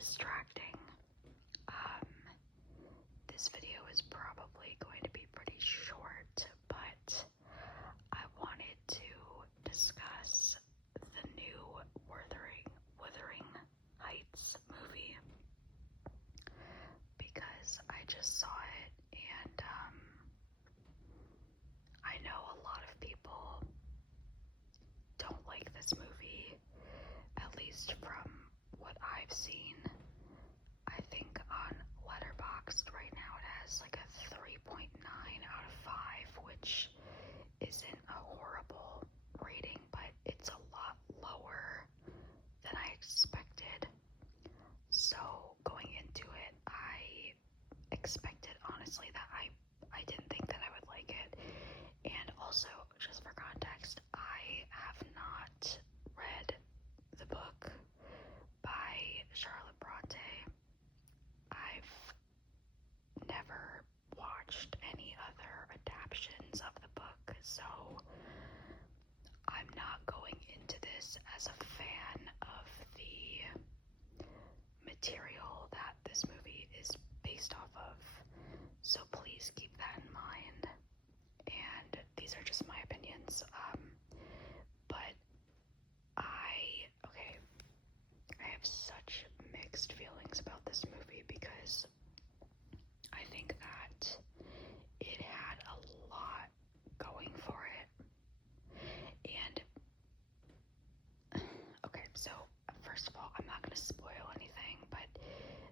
distracting. This video is probably going to be pretty short, but I wanted to discuss the new Wuthering Heights movie because I just saw it, and I know a lot of people don't like this movie, at least from what I've seen. I think on Letterboxd right now it has like a 3.9 out of 5, which isn't a horrible rating, but it's a lot lower than I expected. So going into it, I expected honestly that I didn't think that I would like it. And also, just for context, I have not read the book by Charlotte Bronte. I've never watched any other adaptions of the book, so I'm not going into this as a fan of the material that this movie is based off of, so please keep that in mind. And these are just my opinions, but I have such mixed feelings about this movie because I think that it had a lot going for it. And okay, so first of all, I'm not going to spoil anything, but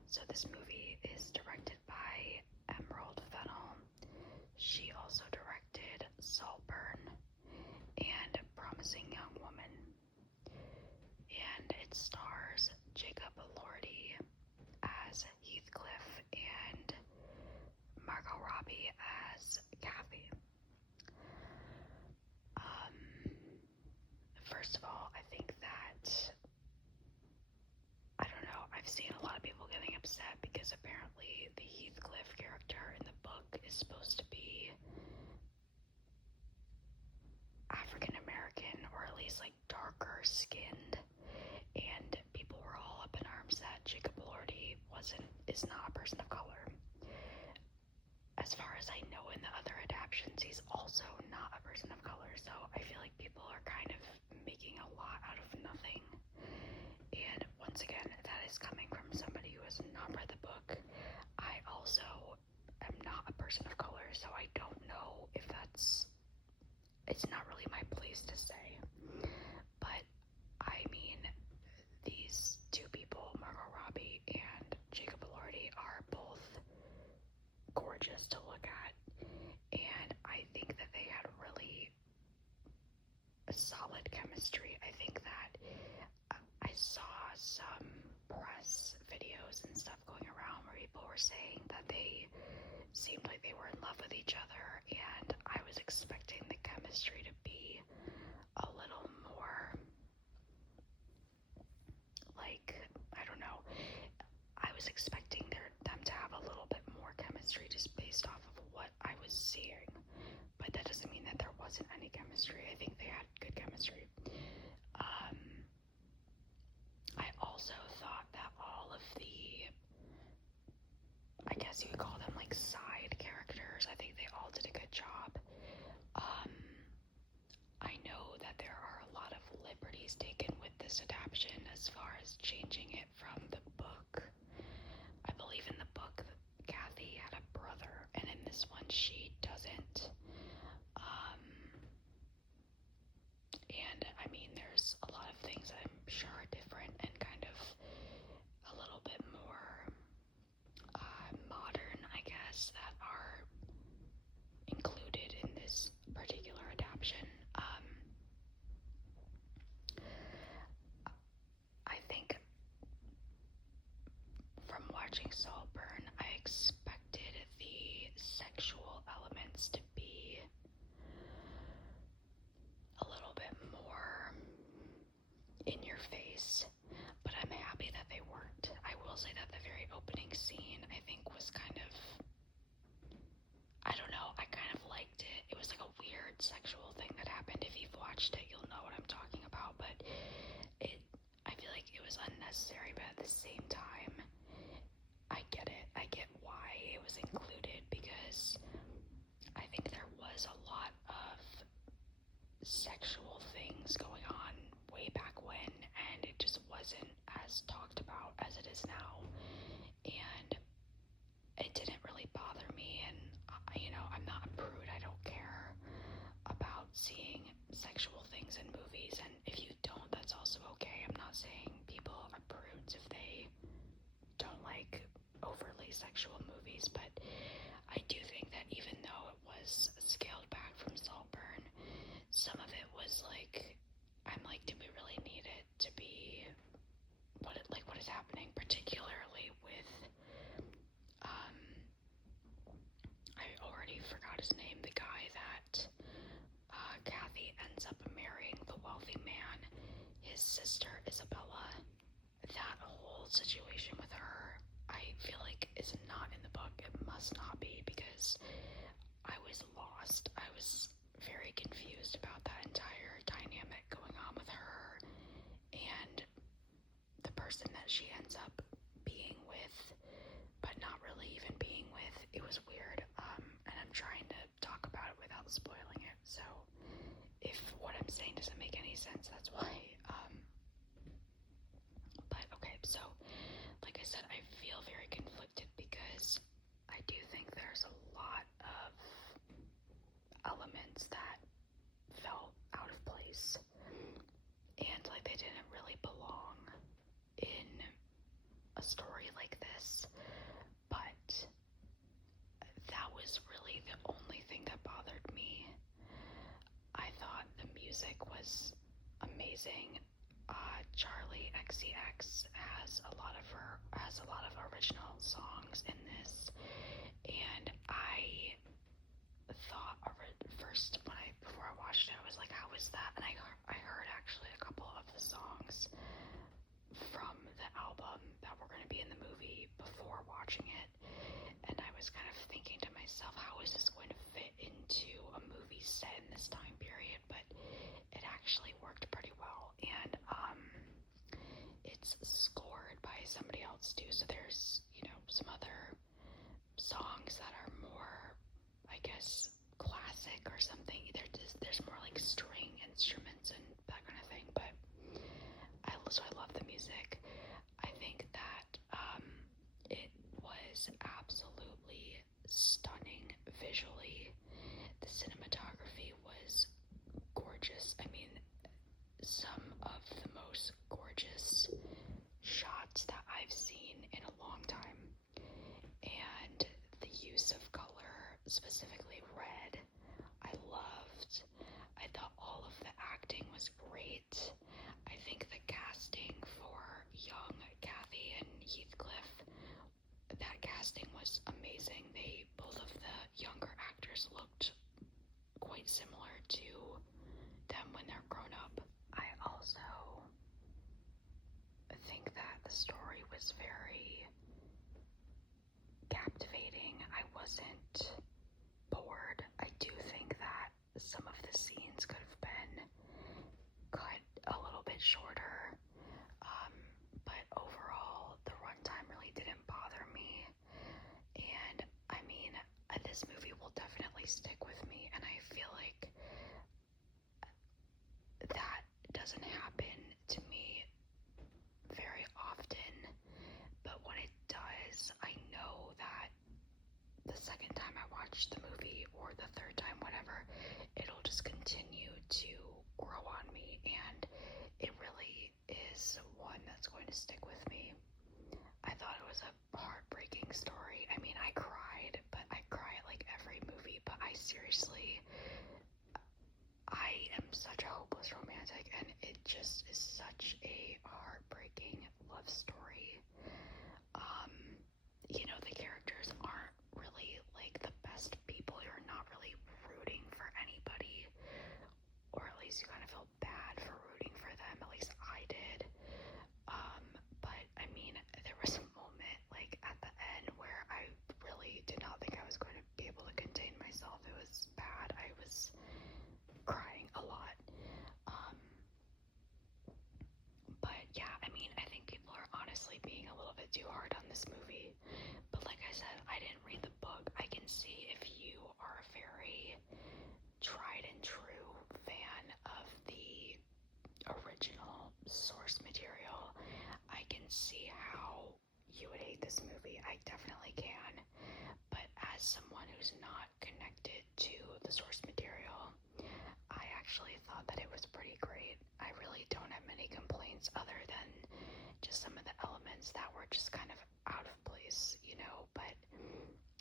so this movie is directed by Emerald Fennell. She also directed Saltburn and Promising Young Woman. And it stars Jacob Elordi as Heathcliff and Margot Robbie as Kathy. First of all, I think that, I don't know, I've seen a lot of people getting upset because apparently the Heathcliff character in the book is supposed to be African American, or at least like darker skinned, and people were all up in arms that Jacob Elordi is not a person of color. As far as I know, in the other adaptions, he's also not a person of color, so I feel like people are kind of making a lot out of nothing. And once again, that is coming from somebody who has not read the book. I also am not a person of color, so I don't know if it's not really my place to say. But I mean, these two people, Margot Robbie and Jacob Elordi, are both gorgeous to look at, and I think that they had really a solid chemistry. I think that I saw some press videos and stuff going around where people were saying that they seemed like they were in love with each other, and I was expecting the chemistry to be a little more like, I don't know, I was expecting them to have a little bit more chemistry just based off of what I was seeing, but that doesn't mean that there wasn't any chemistry. I think they had good chemistry. I also thought that all of the, I guess you could call them like side characters, I think they all did a good job. I know that there are a lot of liberties taken with this adaptation as far as changing it from the book. I believe in the book Kathy had a brother, and in this one she doesn't. And I mean, there's a lot of things that I'm sure are different and kind of a little bit more modern, I guess, that are included in this particular adaptation. I think from watching Saltburn, I expected the sexual elements to be a little bit more in your face, but I'm happy that they weren't. I will say that the very opening scene, I think, was kind of, I don't know, I kind of liked it. It was like a weird sexual thing that happened. If you've watched it, you'll know what I'm talking about, but I feel like it was unnecessary, but at the same time, is now. And it didn't really bother me, and I'm not a prude. I don't care about seeing sexual things in movies, and if you don't, that's also okay. I'm not saying people are prudes if they don't like overly sexual movies, but I do think that even though it was scaled back from Saltburn, some of it was like, I'm like, do we really need it to be what is happening, particularly with I already forgot his name, the guy that Kathy ends up marrying, the wealthy man, his sister Isabella. That whole situation with her, I feel like is not in the book. It must not be, because I was lost. I was very confused about that entire dynamic going on with her and the person that she ends up being with, but not really even being with. It was weird, and I'm trying to talk about it without spoiling it, so if what I'm saying doesn't make any sense, that's why. But okay, so like I said, I feel very conflicted because I do think there's a lot of elements that felt out of place and like they didn't really belong in a story like this, but that was really the only thing that bothered me. I thought the music was amazing. Charlie XCX has a lot of original songs in this, and I thought first before I watched it, I was like, how is that? And I heard actually a couple of the songs from the album that were going to be in the movie before watching it, and I was kind of thinking to myself, how is this going to fit into a movie set in this time period? But it actually worked pretty well, and it's scored by somebody else too, so there's some other songs that are more, I guess, classic or something. There's more like string instruments and that kind of thing, but I love the music. I think that it was absolutely stunning visually. The cinematography was gorgeous. I mean, some of the most gorgeous shots that I've seen in a long time, and the use of color, specifically red, I loved. I thought all of the acting was great. I think the casting for young Kathy and Heathcliff, that casting was amazing. Both of the younger actors looked quite similar to them when they're grown up. I also think that the story was very captivating. I wasn't bored. I do think that some of the scenes could have been cut a little bit shorter, but overall the runtime really didn't bother me, and I mean, this movie will definitely stick with me, and I feel like that doesn't happen to me very often, but when it does, I know that the second time I watch the movie, or the third time, whatever, it'll just continue to grow on me, and it really is one that's going to stick with me. I thought it was a heartbreaking story. I mean, I cried, but I cry at like every movie, but I am such a hopeless romantic, and it just is such a heartbreaking love story. The characters aren't really like the best people. You're not really rooting for anybody, or at least you kind of feel bad for rooting for them. At least I did. But I mean, there was a moment like at the end where I really did not think I was going to be able to contain myself. It was bad. I was crying a lot. But yeah, I mean, I think people are honestly being a little bit too hard on this movie. But like I said, I didn't read the book. I can see if you are a very tried and true fan of the original source material, I can see how source material. I actually thought that it was pretty great. I really don't have many complaints other than just some of the elements that were just kind of out of place, but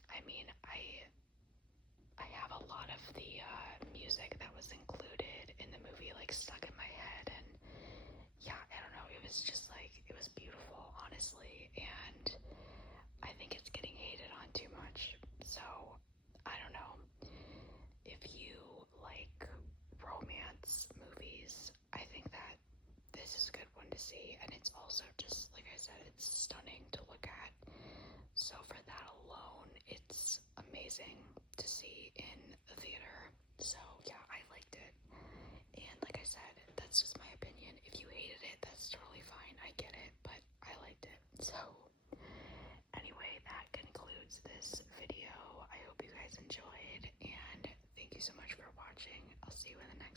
I mean, I have a lot of the music that was included in the movie like stuck in my head, and yeah, I don't know, it was just like, it was beautiful, honestly, and I think it's getting hated on too much. So I don't know, if you like romance movies, I think that this is a good one to see, and it's also just, like I said, it's stunning to look at. So for that alone, it's amazing to see in the theater. So yeah, I liked it. And like I said, that's just my opinion. If you hated it, that's totally fine. I get it, but I liked it. So anyway, that concludes this video. I hope you guys enjoyed, and thank you so much for watching. I'll see you in the next